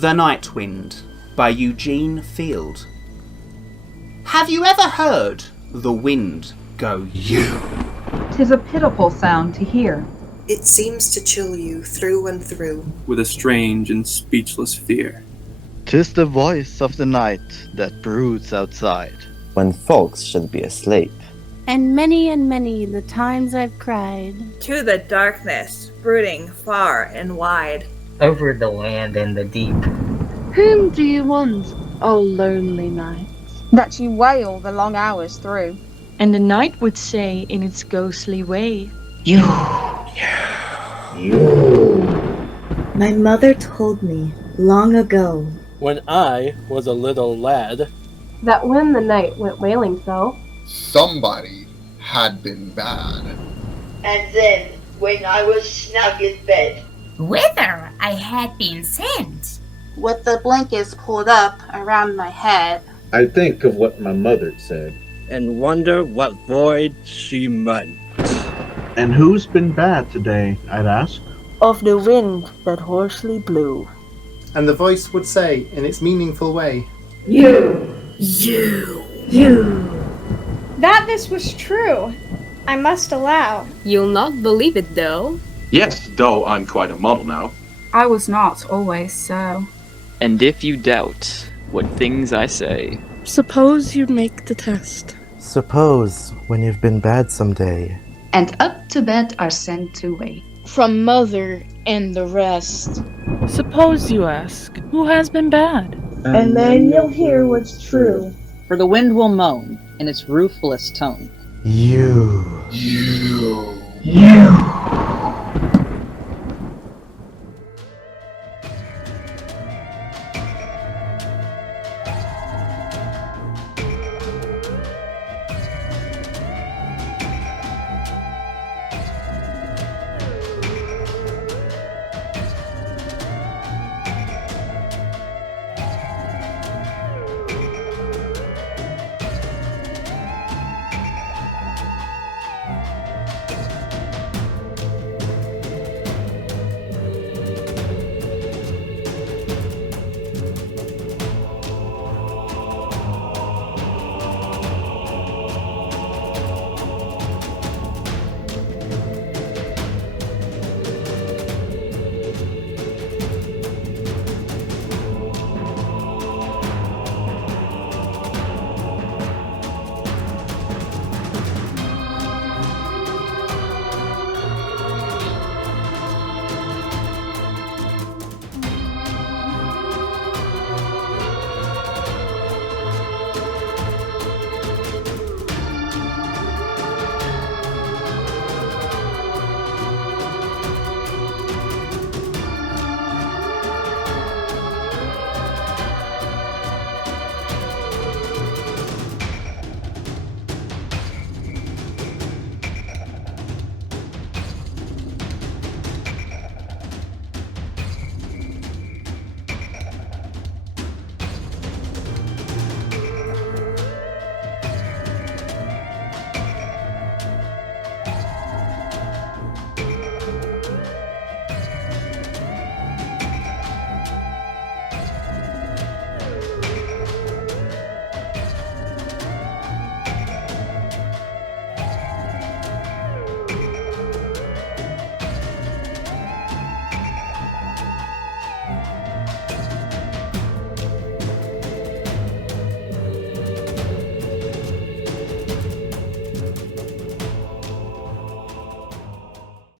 The Night Wind by Eugene Field. Have you ever heard the wind go you? 'Tis a pitiful sound to hear. It seems to chill you through and through, with a strange and speechless fear. 'Tis the voice of the night that broods outside, when folks should be asleep. And many the times I've cried. To the darkness, brooding far and wide, over the land and the deep. Whom do you want, O lonely night? That you wail the long hours through. And the night would say in its ghostly way, You. My mother told me long ago, when I was a little lad, that when the night went wailing so, somebody had been bad. And then, when I was snug in bed, whither I had been sent, with the blankets pulled up around my head, I think of what my mother said, and wonder what void she meant. And who's been bad today, I'd ask? Of the wind that hoarsely blew. And the voice would say, in its meaningful way, You. That this was true, I must allow. You'll not believe it, though. Yes, though I'm quite a model now. I was not always so. And if you doubt what things I say, suppose you make the test. Suppose when you've been bad someday, and up to bed are sent to wait. From mother and the rest. Suppose you ask, who has been bad? And then you'll hear what's true. For the wind will moan in its ruthless tone. You.